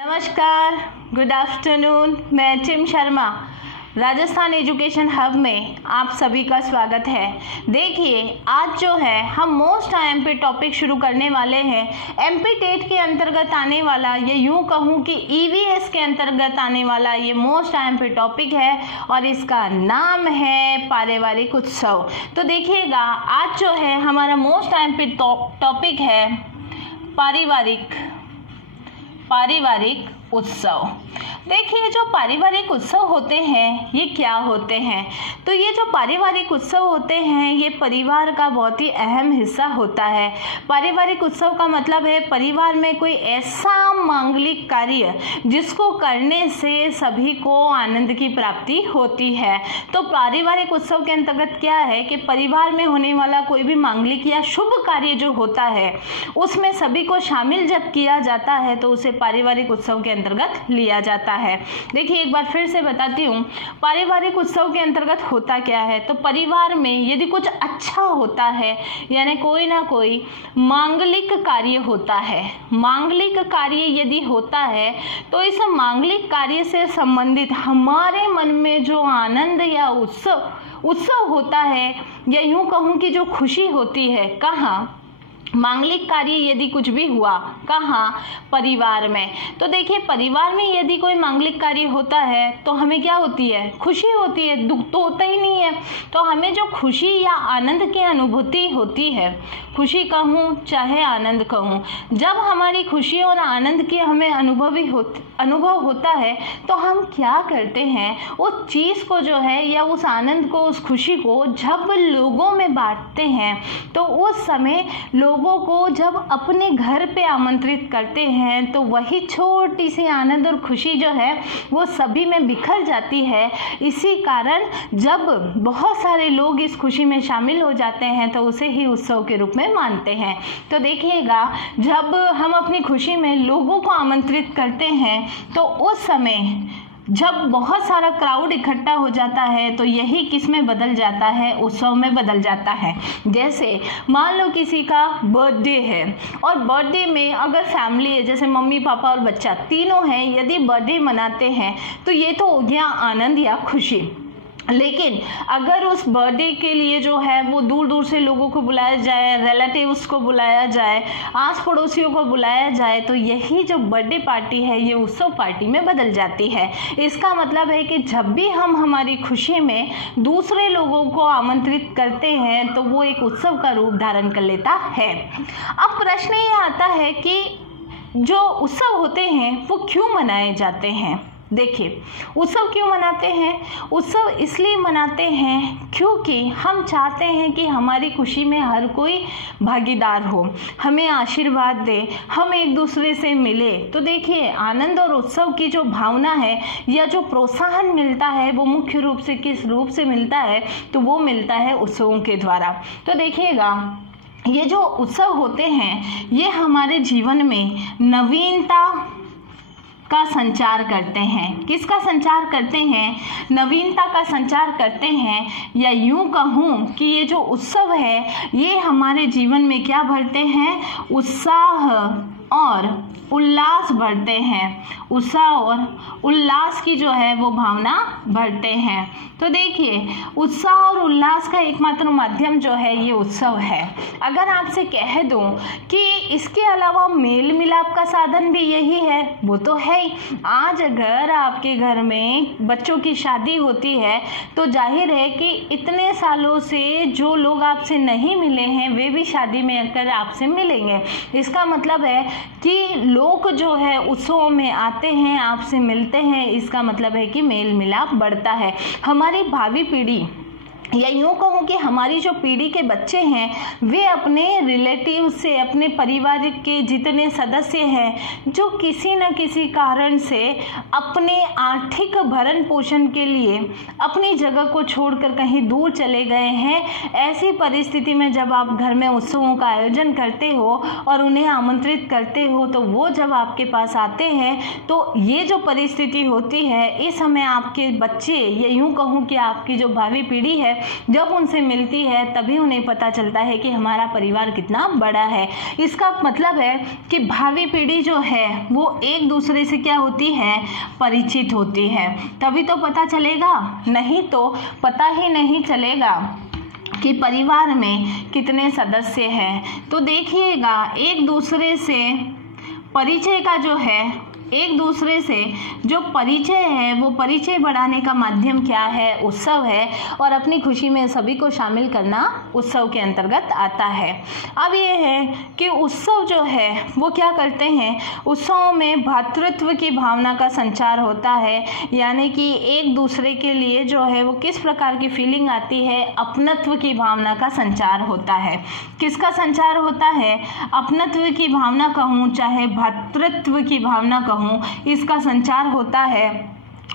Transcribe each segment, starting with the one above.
नमस्कार, good afternoon. मैं चिम Sharma Rajasthan education hub में आप सभी का स्वागत है। देखिए, आज जो है हम मोस्ट IMP टॉपिक शुरू करने वाले हैं। MP टेट के अंतर्गत आने वाला, ये यूँ कहूँ कि EVS के अंतर्गत आने वाला ये मोस्ट IMP टॉपिक है और इसका नाम है पारिवारिक उत्सव। तो देखिएगा, आज जो है हमारा मोस्ट IMP टॉपिक है पारिवारिक उत्सव। देखिए, जो पारिवारिक उत्सव होते हैं ये क्या होते हैं? तो ये जो पारिवारिक उत्सव होते हैं ये परिवार का बहुत ही अहम हिस्सा होता है। पारिवारिक उत्सव का मतलब है परिवार में कोई ऐसा मांगलिक कार्य जिसको करने से सभी को आनंद की प्राप्ति होती है। तो पारिवारिक उत्सव के अंतर्गत क्या है कि परिवार में होने वाला कोई भी मांगलिक या शुभ कार्य जो होता है उसमें सभी को शामिल जब किया जाता है तो उसे पारिवारिक उत्सव के अंतर्गत लिया जाता है। देखिए, एक बार फिर से बताती हूँ, पारिवारिक उत्सव के अंतर्गत होता क्या है। तो परिवार में यदि कुछ अच्छा होता है, यानी कोई ना कोई मांगलिक कार्य होता है, मांगलिक कार्य यदि होता है तो इस मांगलिक कार्य से संबंधित हमारे मन में जो आनंद या उत्सव होता है, या यूं कहूँ कि जो खुशी होती है, कहाँ? मांगलिक कार्य यदि कुछ भी हुआ, कहाँ? परिवार में। तो देखिए, परिवार में यदि कोई मांगलिक कार्य होता है तो हमें क्या होती है? खुशी होती है, दुख तो होता ही नहीं है। तो हमें जो खुशी या आनंद की अनुभूति होती है, खुशी कहूँ चाहे आनंद कहूँ, जब हमारी खुशी और आनंद की हमें अनुभव होता है तो हम क्या करते हैं, उस चीज़ को जो है या उस आनंद को, उस खुशी को जब लोगों में बांटते हैं तो उस समय लोगों को जब अपने घर पे आमंत्रित करते हैं तो वही छोटी सी आनंद और खुशी जो है वो सभी में बिखर जाती है। इसी कारण जब बहुत सारे लोग इस खुशी में शामिल हो जाते हैं तो उसे ही उत्सव के रूप में मानते हैं। तो देखिएगा, जब हम अपनी खुशी में लोगों को आमंत्रित करते हैं तो उस समय जब बहुत सारा क्राउड इकट्ठा हो जाता है तो यही किस में बदल जाता है? उत्सव में बदल जाता है। जैसे मान लो किसी का बर्थडे है और बर्थडे में अगर फैमिली है, जैसे मम्मी पापा और बच्चा तीनों हैं, यदि बर्थडे मनाते हैं तो ये तो हो गया आनंद या खुशी। लेकिन अगर उस बर्थडे के लिए जो है वो दूर दूर से लोगों को बुलाया जाए, रिलेटिव्स को बुलाया जाए, आस पड़ोसियों को बुलाया जाए, तो यही जो बर्थडे पार्टी है ये उत्सव पार्टी में बदल जाती है। इसका मतलब है कि जब भी हम हमारी खुशी में दूसरे लोगों को आमंत्रित करते हैं तो वो एक उत्सव का रूप धारण कर लेता है। अब प्रश्न ये आता है कि जो उत्सव होते हैं वो क्यों मनाए जाते हैं? देखिए, उत्सव क्यों मनाते हैं? उत्सव इसलिए मनाते हैं क्योंकि हम चाहते हैं कि हमारी खुशी में हर कोई भागीदार हो, हमें आशीर्वाद दे, हम एक दूसरे से मिले। तो देखिए, आनंद और उत्सव की जो भावना है या जो प्रोत्साहन मिलता है वो मुख्य रूप से किस रूप से मिलता है? तो वो मिलता है उत्सवों के द्वारा। तो देखिएगा, ये जो उत्सव होते हैं ये हमारे जीवन में नवीनता का संचार करते हैं। किसका संचार करते हैं? नवीनता का संचार करते हैं। या यूं कहूँ कि ये जो उत्सव है ये हमारे जीवन में क्या भरते हैं? उत्साह और उल्लास भरते हैं। उत्साह और उल्लास की जो है वो भावना भरते हैं। तो देखिए, उत्साह और उल्लास का एकमात्र माध्यम जो है ये उत्सव है। अगर आपसे कह दूं कि इसके अलावा मेल मिलाप का साधन भी यही है, वो तो है ही। आज अगर आपके घर में बच्चों की शादी होती है तो जाहिर है कि इतने सालों से जो लोग आपसे नहीं मिले हैं वे भी शादी में आकर आपसे मिलेंगे। इसका मतलब है कि लोग जो है उत्सवों में आते हैं, आपसे मिलते हैं। इसका मतलब है कि मेल मिलाप बढ़ता है। हमारी भावी पीढ़ी, या यूँ कहूँ कि हमारी जो पीढ़ी के बच्चे हैं वे अपने रिलेटिव से, अपने परिवार के जितने सदस्य हैं जो किसी न किसी कारण से अपने आर्थिक भरण पोषण के लिए अपनी जगह को छोड़कर कहीं दूर चले गए हैं, ऐसी परिस्थिति में जब आप घर में उत्सवों का आयोजन करते हो और उन्हें आमंत्रित करते हो तो वो जब आपके पास आते हैं तो ये जो परिस्थिति होती है, इस समय आपके बच्चे, या यूँ कहूँ कि आपकी जो भावी पीढ़ी है जब उनसे मिलती है तभी उन्हें पता चलता है कि हमारा परिवार कितना बड़ा है। इसका मतलब है कि भावी पीढ़ी जो है वो एक दूसरे से क्या होती है, परिचित होती है, तभी तो पता चलेगा, नहीं तो पता ही नहीं चलेगा कि परिवार में कितने सदस्य हैं। तो देखिएगा, एक दूसरे से परिचय का जो है, एक दूसरे से जो परिचय है वो परिचय बढ़ाने का माध्यम क्या है, उत्सव है, और अपनी खुशी में सभी को शामिल करना उत्सव के अंतर्गत आता है। अब ये है कि उत्सव जो है वो क्या करते हैं, उत्सवों में भ्रातृत्व की भावना का संचार होता है, यानी कि एक दूसरे के लिए जो है वो किस प्रकार की फीलिंग आती है, अपनत्व की भावना का संचार होता है। किसका संचार होता है, अपनत्व की भावना कहूँ चाहे भ्रातृत्व की भावना कहूँ, इसका संचार होता है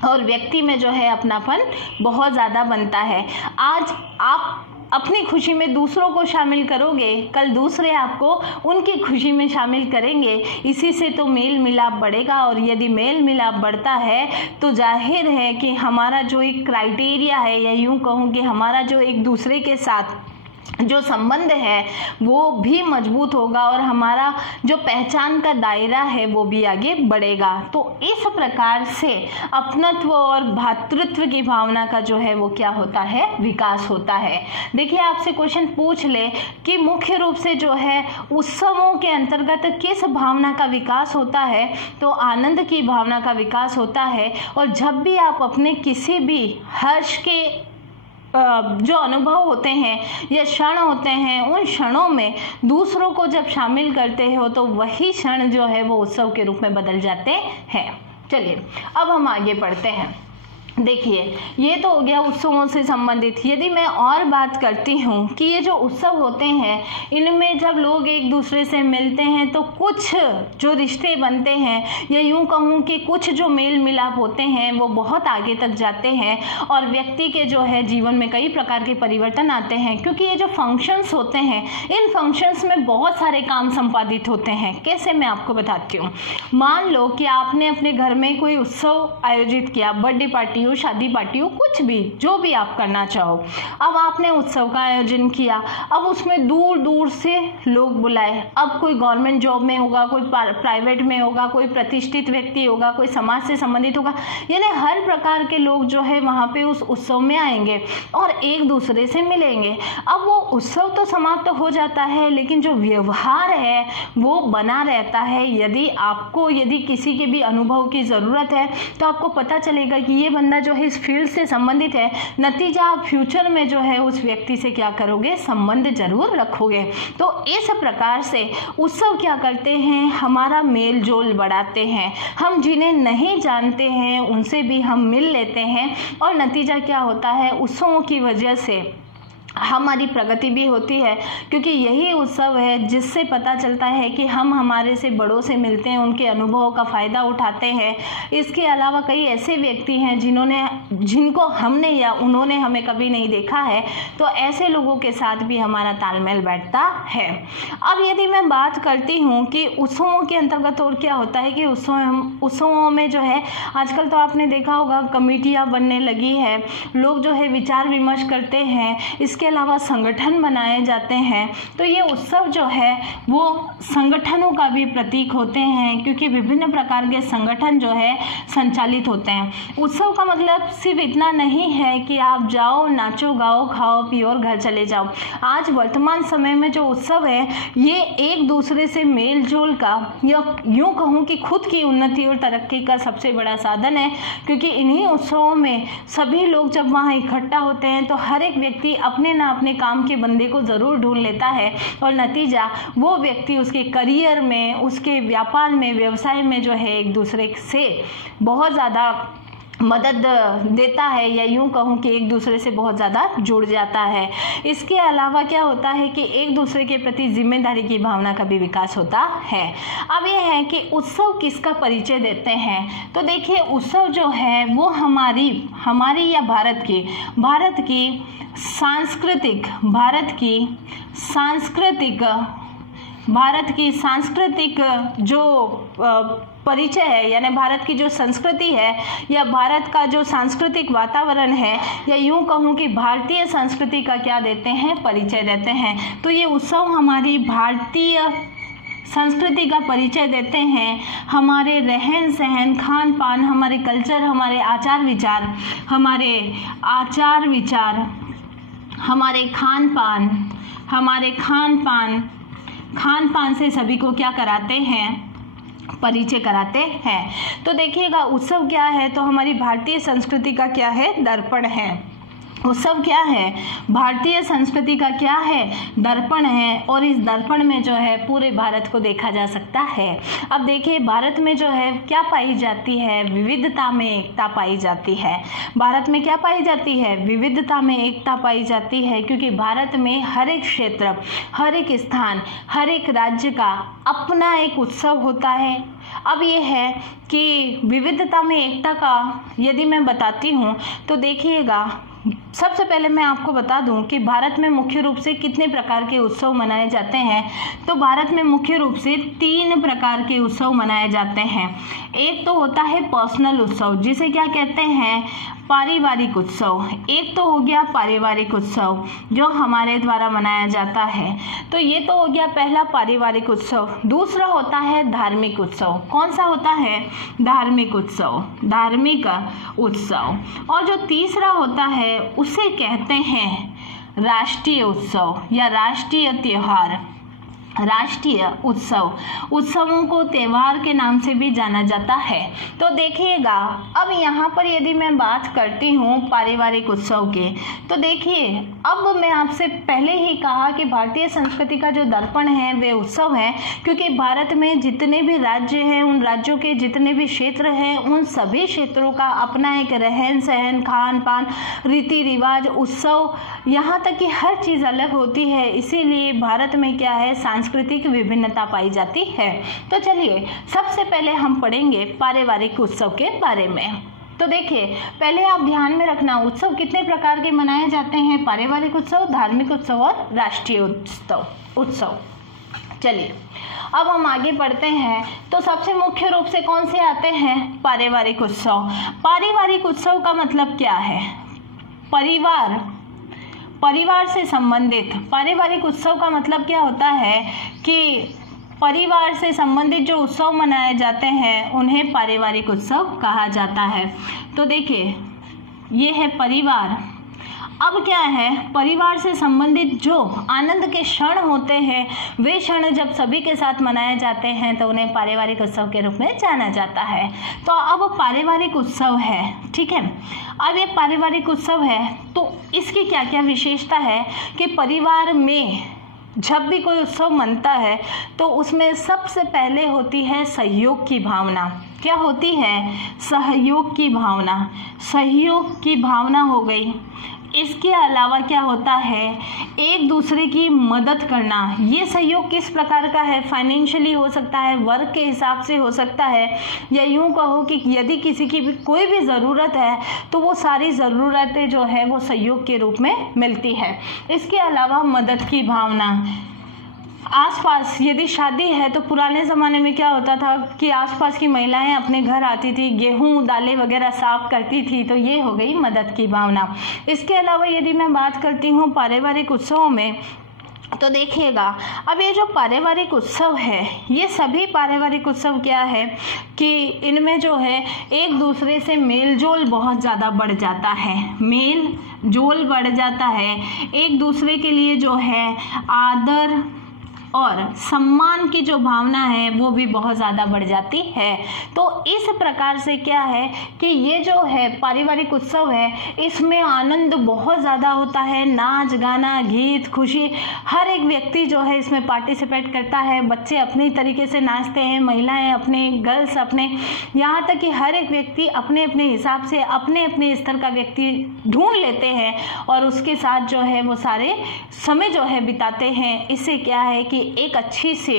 और व्यक्ति में जो है अपनापन बहुत ज़्यादा बनता है। आज आप अपनी खुशी में दूसरों को शामिल करोगे, कल दूसरे आपको उनकी खुशी में शामिल करेंगे, इसी से तो मेल मिलाप बढ़ेगा। और यदि मेल मिलाप बढ़ता है तो जाहिर है कि हमारा जो एक क्राइटेरिया है, या यूँ कहूँ कि हमारा जो एक दूसरे के साथ जो संबंध है वो भी मजबूत होगा और हमारा जो पहचान का दायरा है वो भी आगे बढ़ेगा। तो इस प्रकार से अपनत्व और भ्रातृत्व की भावना का जो है वो क्या होता है, विकास होता है। देखिए, आपसे क्वेश्चन पूछ ले कि मुख्य रूप से जो है उत्सवों के अंतर्गत किस भावना का विकास होता है, तो आनंद की भावना का विकास होता है। और जब भी आप अपने किसी भी हर्ष के जो अनुभव होते हैं या क्षण होते हैं, उन क्षणों में दूसरों को जब शामिल करते हो तो वही क्षण जो है वो उत्सव के रूप में बदल जाते हैं। चलिए अब हम आगे बढ़ते हैं। देखिए, ये तो हो गया उत्सवों से संबंधित। यदि मैं और बात करती हूँ कि ये जो उत्सव होते हैं इनमें जब लोग एक दूसरे से मिलते हैं तो कुछ जो रिश्ते बनते हैं, या यूँ कहूँ कि कुछ जो मेल मिलाप होते हैं वो बहुत आगे तक जाते हैं और व्यक्ति के जो है जीवन में कई प्रकार के परिवर्तन आते हैं। क्योंकि ये जो फंक्शंस होते हैं, इन फंक्शंस में बहुत सारे काम संपादित होते हैं। कैसे, मैं आपको बताती हूँ। मान लो कि आपने अपने घर में कोई उत्सव आयोजित किया, बर्थडे पार्टी हो, शादी पार्टी हो, कुछ भी, जो भी आप करना चाहो। अब आपने उत्सव का आयोजन किया, अब उसमें दूर दूर से लोग बुलाए। अब कोई गवर्नमेंट जॉब में होगा, कोई प्राइवेट में होगा, कोई प्रतिष्ठित व्यक्ति होगा, कोई समाज से संबंधित होगा, यानी हर प्रकार के लोग जो है वहाँ पे उस उत्सव में आएंगे और एक दूसरे से मिलेंगे। अब वो उत्सव तो समाप्त हो जाता है, लेकिन जो व्यवहार है वो बना रहता है। यदि किसी के भी अनुभव की ज़रूरत है तो आपको पता चलेगा कि ये बंदा जो है इस फील्ड से संबंधित है, नतीजा आप फ्यूचर में जो है उस व्यक्ति से क्या करोगे, संबंध जरूर रखोगे। तो इस प्रकार से उत्सव क्या करते हैं, हमारा मेल जोल बढ़ाते हैं। हम जिन्हें नहीं जानते हैं उनसे भी हम मिल लेते हैं और नतीजा क्या होता है, उत्सवों की वजह से हमारी प्रगति भी होती है। क्योंकि यही उत्सव है जिससे पता चलता है कि हम हमारे से बड़ों से मिलते हैं, उनके अनुभवों का फ़ायदा उठाते हैं। इसके अलावा कई ऐसे व्यक्ति हैं जिनको हमने या उन्होंने हमें कभी नहीं देखा है, तो ऐसे लोगों के साथ भी हमारा तालमेल बैठता है। अब यदि मैं बात करती हूँ कि उत्सवों के अंतर्गत और क्या होता है कि उत्सवों में जो है आजकल तो आपने देखा होगा कमेटियाँ बनने लगी है, लोग जो है विचार विमर्श करते हैं, इसके अलावा संगठन बनाए जाते हैं। तो ये उत्सव जो है वो संगठनों का भी प्रतीक होते हैं, क्योंकि विभिन्न प्रकार के संगठन जो है संचालित होते हैं। उत्सव का मतलब सिर्फ इतना नहीं है कि आप जाओ, नाचो, गाओ, खाओ, पियो और घर चले जाओ। आज वर्तमान समय में जो उत्सव है ये एक दूसरे से मेल जोल का, या यूँ कहूँ कि खुद की उन्नति और तरक्की का सबसे बड़ा साधन है। क्योंकि इन्हीं उत्सवों में सभी लोग जब वहाँ इकट्ठा होते हैं तो हर एक व्यक्ति अपने अपने काम के बंदे को ज़रूर ढूंढ लेता है और नतीजा वो व्यक्ति उसके करियर में, उसके व्यापार में, व्यवसाय में जो है एक दूसरे से बहुत ज़्यादा मदद देता है, या यूँ कहूँ कि एक दूसरे से बहुत ज़्यादा जुड़ जाता है। इसके अलावा क्या होता है कि एक दूसरे के प्रति जिम्मेदारी की भावना का भी विकास होता है। अब यह है कि उत्सव किसका परिचय देते हैं, तो देखिए उत्सव जो है वो हमारी या भारत की सांस्कृतिक जो परिचय है, यानी भारत की जो संस्कृति है या भारत का जो सांस्कृतिक वातावरण है, या यूं कहूं कि भारतीय संस्कृति का क्या देते हैं, परिचय देते हैं। तो ये उत्सव हमारी भारतीय संस्कृति का परिचय देते हैं, हमारे रहन सहन, खान पान, हमारे कल्चर, हमारे आचार विचार, हमारे खान पान से सभी को क्या कराते हैं, परिचय कराते हैं। तो देखिएगा उत्सव क्या है, तो हमारी भारतीय संस्कृति का क्या है, दर्पण है। उत्सव क्या है, भारतीय संस्कृति का क्या है, दर्पण है, और इस दर्पण में जो है पूरे भारत को देखा जा सकता है। अब देखिए भारत में जो है क्या पाई जाती है, विविधता में एकता पाई जाती है। भारत में क्या पाई जाती है, विविधता में एकता पाई जाती है, क्योंकि भारत में हर एक क्षेत्र, हर एक स्थान, हर एक राज्य का अपना एक उत्सव होता है। अब ये है कि विविधता में एकता का यदि मैं बताती हूँ तो देखिएगा, सबसे पहले मैं आपको बता दूं कि भारत में मुख्य रूप से कितने प्रकार के उत्सव मनाए जाते हैं। तो भारत में मुख्य रूप से 3 प्रकार के उत्सव मनाए जाते हैं। एक तो होता है पर्सनल उत्सव, जिसे क्या कहते हैं, पारिवारिक उत्सव। एक तो हो गया पारिवारिक उत्सव जो हमारे द्वारा मनाया जाता है। तो ये तो हो गया पहला पारिवारिक उत्सव। दूसरा होता है धार्मिक उत्सव। कौन सा होता है, धार्मिक उत्सव, धार्मिक उत्सव। और जो तीसरा होता है उसे कहते हैं राष्ट्रीय उत्सव या राष्ट्रीय त्योहार। राष्ट्रीय उत्सव, उत्सवों को त्योहार के नाम से भी जाना जाता है। तो देखिएगा अब यहाँ पर यदि मैं बात करती हूँ पारिवारिक उत्सव के, तो देखिए अब मैं आपसे पहले ही कहा कि भारतीय संस्कृति का जो दर्पण है वे उत्सव है, क्योंकि भारत में जितने भी राज्य हैं, उन राज्यों के जितने भी क्षेत्र हैं, उन सभी क्षेत्रों का अपना एक रहन सहन, खान पान, रीति रिवाज, उत्सव, यहाँ तक कि हर चीज़ अलग होती है। इसीलिए भारत में क्या है, सांस्कृतिक विभिन्नता पाई जाती है। तो चलिए सबसे पहले हम पढ़ेंगे पारिवारिक उत्सव के बारे में। तो देखिए पहले आप ध्यान में रखना, उत्सव कितने प्रकार के मनाए जाते हैं, पारिवारिक उत्सव, धार्मिक उत्सव और राष्ट्रीय उत्सव। चलिए अब हम आगे बढ़ते हैं। तो सबसे मुख्य रूप से कौन से आते हैं, पारिवारिक उत्सव। पारिवारिक उत्सव का मतलब क्या है, परिवार से संबंधित। पारिवारिक उत्सव का मतलब क्या होता है कि परिवार से संबंधित जो उत्सव मनाए जाते हैं उन्हें पारिवारिक उत्सव कहा जाता है। तो देखिए ये है परिवार। अब क्या है, परिवार से संबंधित जो आनंद के क्षण होते हैं, वे क्षण जब सभी के साथ मनाए जाते हैं तो उन्हें पारिवारिक उत्सव के रूप में जाना जाता है। तो अब पारिवारिक उत्सव है, ठीक है। अब ये पारिवारिक उत्सव है तो इसकी क्या क्या विशेषता है कि परिवार में जब भी कोई उत्सव मनता है तो उसमें सबसे पहले होती है सहयोग की भावना। क्या होती है, सहयोग की भावना। सहयोग की भावना हो गई। इसके अलावा क्या होता है, एक दूसरे की मदद करना। ये सहयोग किस प्रकार का है, फाइनेंशियली हो सकता है, वर्क के हिसाब से हो सकता है, या यूं कहो कि यदि किसी की भी कोई भी ज़रूरत है तो वो सारी ज़रूरतें जो है वो सहयोग के रूप में मिलती है। इसके अलावा मदद की भावना। आसपास यदि शादी है तो पुराने ज़माने में क्या होता था कि आसपास की महिलाएं अपने घर आती थी, गेहूं दालें वगैरह साफ करती थी, तो ये हो गई मदद की भावना। इसके अलावा यदि मैं बात करती हूँ पारिवारिक उत्सवों में, तो देखिएगा अब ये जो पारिवारिक उत्सव है, ये सभी पारिवारिक उत्सव क्या है कि इनमें जो है एक दूसरे से मेल जोल बहुत ज़्यादा बढ़ जाता है। मेल जोल बढ़ जाता है, एक दूसरे के लिए जो है आदर और सम्मान की जो भावना है वो भी बहुत ज़्यादा बढ़ जाती है। तो इस प्रकार से क्या है कि ये जो है पारिवारिक उत्सव है, इसमें आनंद बहुत ज़्यादा होता है। नाच गाना, गीत, खुशी, हर एक व्यक्ति जो है इसमें पार्टिसिपेट करता है। बच्चे अपने तरीके से नाचते हैं, महिलाएं अपने, गर्ल्स अपने, यहाँ तक कि हर एक व्यक्ति अपने अपने हिसाब से अपने अपने स्तर का व्यक्ति ढूंढ लेते हैं और उसके साथ जो है वो सारे समय जो है बिताते हैं। इससे क्या है कि एक अच्छी सी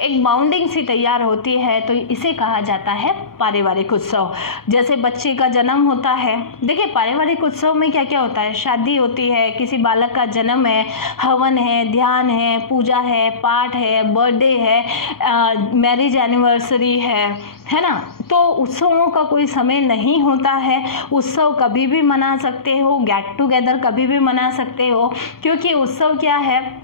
एक बाउंडिंग सी तैयार होती है, तो इसे कहा जाता है पारिवारिक उत्सव। जैसे बच्चे का जन्म होता है, देखिए पारिवारिक उत्सव में क्या क्या होता है, शादी होती है, किसी बालक का जन्म है, हवन है, ध्यान है, पूजा है, पाठ है, बर्थडे है, मैरिज एनिवर्सरी है है ना। तो उत्सवों का कोई समय नहीं होता है, उत्सव कभी भी मना सकते हो, गेट टुगेदर कभी भी मना सकते हो, क्योंकि उत्सव क्या है,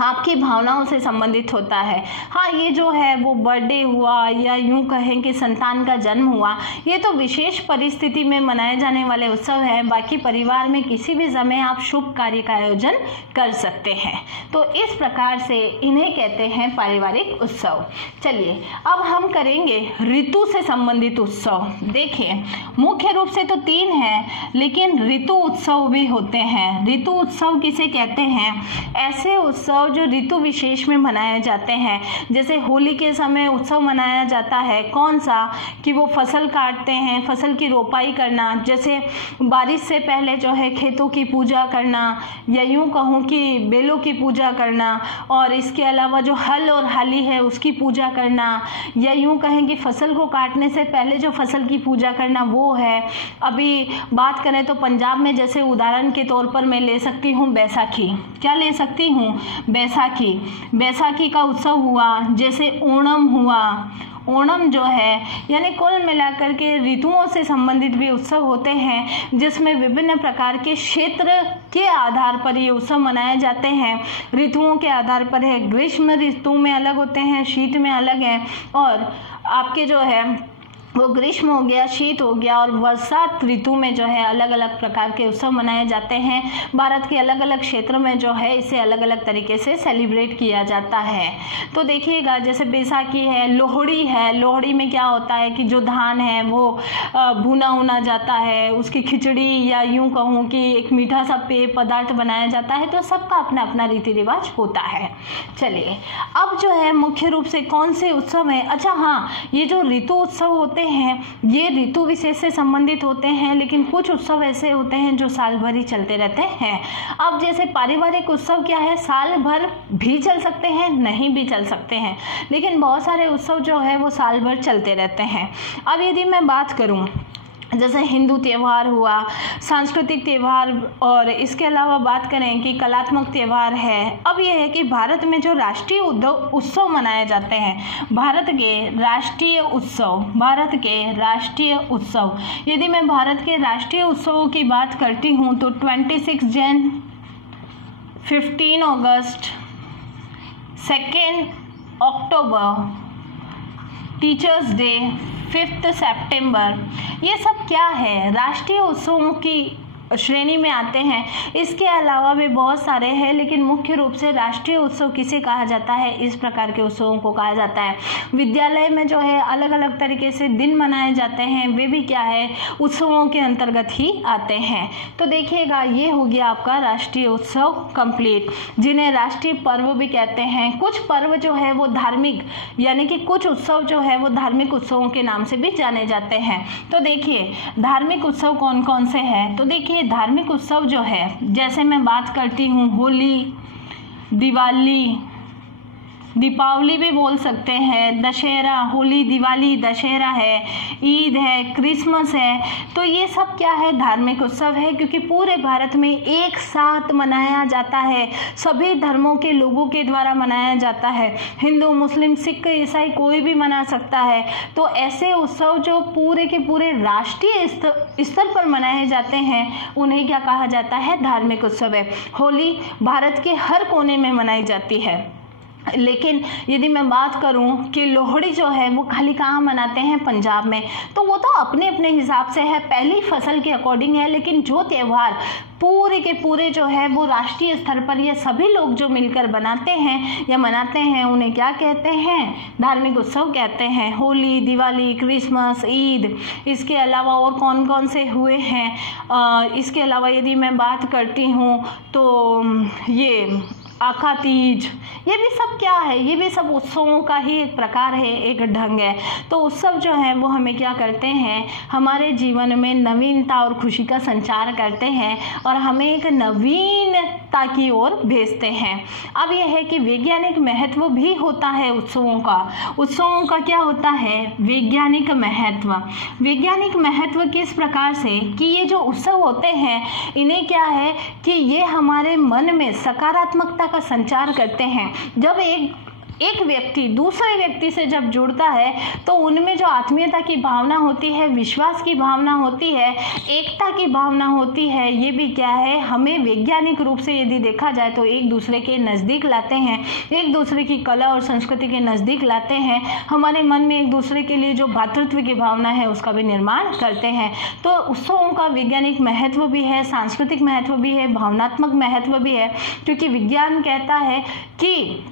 आपकी भावनाओं से संबंधित होता है। हाँ, ये जो है वो बर्थडे हुआ या यूं कहें कि संतान का जन्म हुआ, ये तो विशेष परिस्थिति में मनाए जाने वाले उत्सव हैं। बाकी परिवार में किसी भी समय आप शुभ कार्य का आयोजन कर सकते हैं। तो इस प्रकार से इन्हें कहते हैं पारिवारिक उत्सव। चलिए अब हम करेंगे ऋतु से संबंधित उत्सव। देखिए मुख्य रूप से तो 3 हैं, लेकिन ऋतु उत्सव भी होते हैं। ऋतु उत्सव किसे कहते हैं? ऐसे उत्सव जो ऋतु विशेष में मनाए जाते हैं। जैसे होली के समय उत्सव मनाया जाता है, कौन सा, कि वो फसल काटते हैं, फसल की रोपाई करना, जैसे बारिश से पहले जो है खेतों की पूजा करना, या यूं कहूँ कि बेलों की पूजा करना, और इसके अलावा जो हल और हाली है उसकी पूजा करना, या यूं कहें कि फसल को काटने से पहले जो फसल की पूजा करना वो है। अभी बात करें तो पंजाब में जैसे उदाहरण के तौर पर मैं ले सकती हूँ बैसाखी। क्या ले सकती हूँ? बैसाखी। बैसाखी का उत्सव हुआ, जैसे ओणम हुआ। ओणम जो है यानी कुल मिलाकर के ऋतुओं से संबंधित भी उत्सव होते हैं, जिसमें विभिन्न प्रकार के क्षेत्र के आधार पर ये उत्सव मनाए जाते हैं। ऋतुओं के आधार पर है, ग्रीष्म ऋतु में अलग होते हैं, शीत में अलग हैं, और आपके जो है वो ग्रीष्म हो गया, शीत हो गया, और बरसात ऋतु में जो है अलग अलग प्रकार के उत्सव मनाए जाते हैं। भारत के अलग अलग क्षेत्र में जो है इसे अलग अलग तरीके से सेलिब्रेट किया जाता है। तो देखिएगा जैसे बैसाखी है, लोहड़ी है। लोहड़ी में क्या होता है कि जो धान है वो भुना उना जाता है, उसकी खिचड़ी या यूं कहूँ कि एक मीठा सा पेय पदार्थ बनाया जाता है। तो सबका अपना अपना रीति रिवाज होता है। चलिए अब जो है मुख्य रूप से कौन से उत्सव है? अच्छा हाँ, ये जो ऋतु उत्सव होते हैं ये ऋतु विशेष से संबंधित होते हैं, लेकिन कुछ उत्सव ऐसे होते हैं जो साल भर ही चलते रहते हैं। अब जैसे पारिवारिक उत्सव क्या है, साल भर भी चल सकते हैं, नहीं भी चल सकते हैं, लेकिन बहुत सारे उत्सव जो है वो साल भर चलते रहते हैं। अब यदि मैं बात करूं जैसे हिंदू त्यौहार हुआ, सांस्कृतिक त्यौहार, और इसके अलावा बात करें कि कलात्मक त्यौहार है। अब यह है कि भारत में जो राष्ट्रीय उत्सव मनाए जाते हैं, भारत के राष्ट्रीय उत्सव, यदि मैं भारत के राष्ट्रीय उत्सवों की बात करती हूँ तो 26 जन, 15 अगस्त, 2 अक्टूबर, टीचर्स डे, 5 सितंबर, ये सब क्या है, राष्ट्रीय उत्सवों की श्रेणी में आते हैं। इसके अलावा भी बहुत सारे हैं, लेकिन मुख्य रूप से राष्ट्रीय उत्सव किसे कहा जाता है, इस प्रकार के उत्सवों को कहा जाता है। विद्यालय में जो है अलग अलग तरीके से दिन मनाए जाते हैं, वे भी क्या है, उत्सवों के अंतर्गत ही आते हैं। तो देखिएगा ये हो गया आपका राष्ट्रीय उत्सव कंप्लीट, जिन्हें राष्ट्रीय पर्व भी कहते हैं। कुछ पर्व जो है वो धार्मिक, यानी कि कुछ उत्सव जो है वो धार्मिक उत्सवों के नाम से भी जाने जाते हैं। तो देखिए धार्मिक उत्सव कौन कौन से हैं, तो देखिए धार्मिक उत्सव जो है, जैसे मैं बात करती हूँ होली, दिवाली, दीपावली भी बोल सकते हैं, दशहरा, होली, दिवाली, दशहरा है, ईद है, क्रिसमस है। तो ये सब क्या है, धार्मिक उत्सव है, क्योंकि पूरे भारत में एक साथ मनाया जाता है, सभी धर्मों के लोगों के द्वारा मनाया जाता है। हिंदू, मुस्लिम, सिख, ईसाई कोई भी मना सकता है। तो ऐसे उत्सव जो पूरे के पूरे राष्ट्रीय स्तर पर मनाए जाते हैं उन्हें क्या कहा जाता है, धार्मिक उत्सव है। होली भारत के हर कोने में मनाई जाती है, लेकिन यदि मैं बात करूं कि लोहड़ी जो है वो खाली कहाँ मनाते हैं, पंजाब में, तो वो तो अपने अपने हिसाब से है, पहली फसल के अकॉर्डिंग है। लेकिन जो त्यौहार पूरे के पूरे जो है वो राष्ट्रीय स्तर पर ये सभी लोग जो मिलकर बनाते हैं या मनाते हैं उन्हें क्या कहते हैं, धार्मिक उत्सव कहते हैं। होली, दिवाली, क्रिसमस, ईद, इसके अलावा और कौन कौन से हुए हैं, इसके अलावा यदि मैं बात करती हूँ तो ये आखा तीज, ये भी सब क्या है, ये भी सब उत्सवों का ही एक प्रकार है, एक ढंग है। तो उत्सव जो है वो हमें क्या करते हैं, हमारे जीवन में नवीनता और खुशी का संचार करते हैं और हमें एक नवीनता की ओर भेजते हैं। अब यह है कि वैज्ञानिक महत्व भी होता है उत्सवों का। उत्सवों का क्या होता है, वैज्ञानिक महत्व। वैज्ञानिक महत्व किस प्रकार से कि ये जो उत्सव होते हैं इन्हें क्या है कि ये हमारे मन में सकारात्मकता का संचार करते हैं। जब एक व्यक्ति दूसरे व्यक्ति से जब जुड़ता है तो उनमें जो आत्मीयता की भावना होती है, विश्वास की भावना होती है, एकता की भावना होती है, ये भी क्या है, हमें वैज्ञानिक रूप से यदि देखा जाए तो एक दूसरे के नज़दीक लाते हैं, एक दूसरे की कला और संस्कृति के नज़दीक लाते हैं, हमारे मन में एक दूसरे के लिए जो भ्रातृत्व की भावना है उसका भी निर्माण करते हैं। तो उत्सवों का वैज्ञानिक महत्व भी है, सांस्कृतिक महत्व भी है, भावनात्मक महत्व भी है, क्योंकि विज्ञान कहता है कि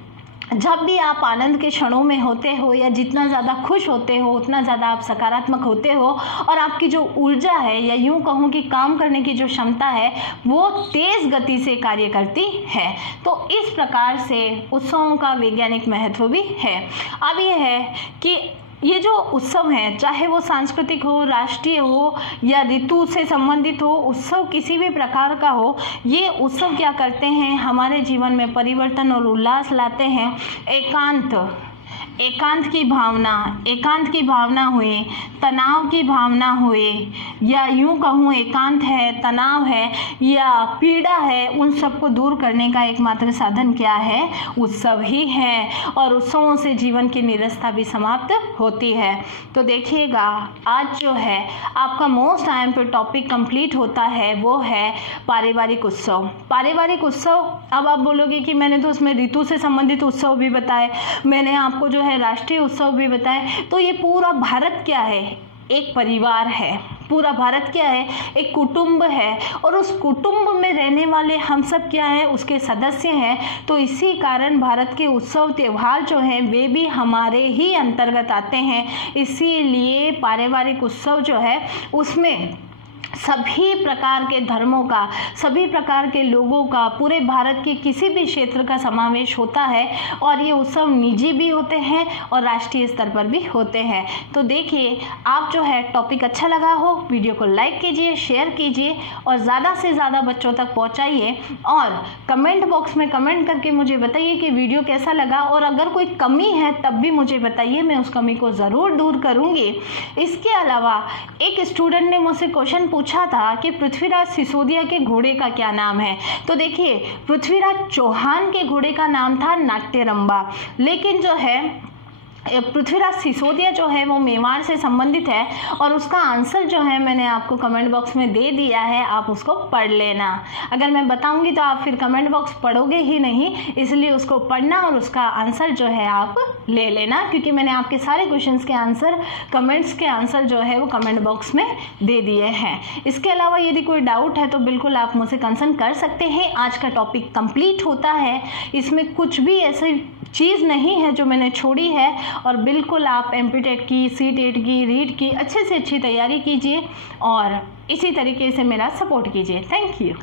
जब भी आप आनंद के क्षणों में होते हो या जितना ज़्यादा खुश होते हो उतना ज़्यादा आप सकारात्मक होते हो और आपकी जो ऊर्जा है या यूँ कहूँ कि काम करने की जो क्षमता है वो तेज़ गति से कार्य करती है। तो इस प्रकार से उत्सवों का वैज्ञानिक महत्व भी है। अब ये है कि ये जो उत्सव हैं, चाहे वो सांस्कृतिक हो, राष्ट्रीय हो या ऋतु से संबंधित हो, उत्सव किसी भी प्रकार का हो, ये उत्सव क्या करते हैं, हमारे जीवन में परिवर्तन और उल्लास लाते हैं। एकांत की भावना हुए, तनाव की भावना हुए, या यूं कहूँ एकांत है, तनाव है या पीड़ा है, उन सबको दूर करने का एकमात्र साधन क्या है, उत्सव ही है। और उत्सवों से जीवन की निरसता भी समाप्त होती है। तो देखिएगा, आज जो है आपका मोस्ट इम्पोर्टेंट टॉपिक कंप्लीट होता है, वो है पारिवारिक उत्सव। पारिवारिक उत्सव, अब आप बोलोगे कि मैंने तो उसमें ऋतु से संबंधित उत्सव भी बताए, मैंने आपको जो है राष्ट्रीय उत्सव भी बताए। तो ये पूरा भारत क्या है, एक परिवार है। पूरा भारत क्या है, एक कुटुंब है, और उस कुटुंब में रहने वाले हम सब क्या है, उसके सदस्य हैं। तो इसी कारण भारत के उत्सव त्यौहार जो हैं वे भी हमारे ही अंतर्गत आते हैं। इसीलिए पारिवारिक उत्सव जो है उसमें सभी प्रकार के धर्मों का, सभी प्रकार के लोगों का, पूरे भारत के किसी भी क्षेत्र का समावेश होता है। और ये उत्सव निजी भी होते हैं और राष्ट्रीय स्तर पर भी होते हैं। तो देखिए, आप जो है टॉपिक अच्छा लगा हो, वीडियो को लाइक कीजिए, शेयर कीजिए और ज़्यादा से ज़्यादा बच्चों तक पहुँचाइए। और कमेंट बॉक्स में कमेंट करके मुझे बताइए कि वीडियो कैसा लगा, और अगर कोई कमी है तब भी मुझे बताइए, मैं उस कमी को ज़रूर दूर करूँगी। इसके अलावा एक स्टूडेंट ने मुझसे क्वेश्चन पूछा था कि पृथ्वीराज सिसोदिया के घोड़े का क्या नाम है। तो देखिए, पृथ्वीराज चौहान के घोड़े का नाम था नाट्यरंबा, लेकिन जो है पृथ्वीराज सिसोदिया जो है वो मेवाड़ से संबंधित है। और उसका आंसर जो है मैंने आपको कमेंट बॉक्स में दे दिया है, आप उसको पढ़ लेना। अगर मैं बताऊंगी तो आप फिर कमेंट बॉक्स पढ़ोगे ही नहीं, इसलिए उसको पढ़ना और उसका आंसर जो है आप ले लेना, क्योंकि मैंने आपके सारे क्वेश्चंस के आंसर, कमेंट्स के आंसर जो है वो कमेंट बॉक्स में दे दिए हैं। इसके अलावा यदि कोई डाउट है तो बिल्कुल आप मुझसे कंसर्न कर सकते हैं। आज का टॉपिक कंप्लीट होता है, इसमें कुछ भी ऐसी चीज़ नहीं है जो मैंने छोड़ी है। और बिल्कुल आप एमपीटेट की, सीटेट की, रीट की अच्छे से अच्छी तैयारी कीजिए और इसी तरीके से मेरा सपोर्ट कीजिए। Thank you.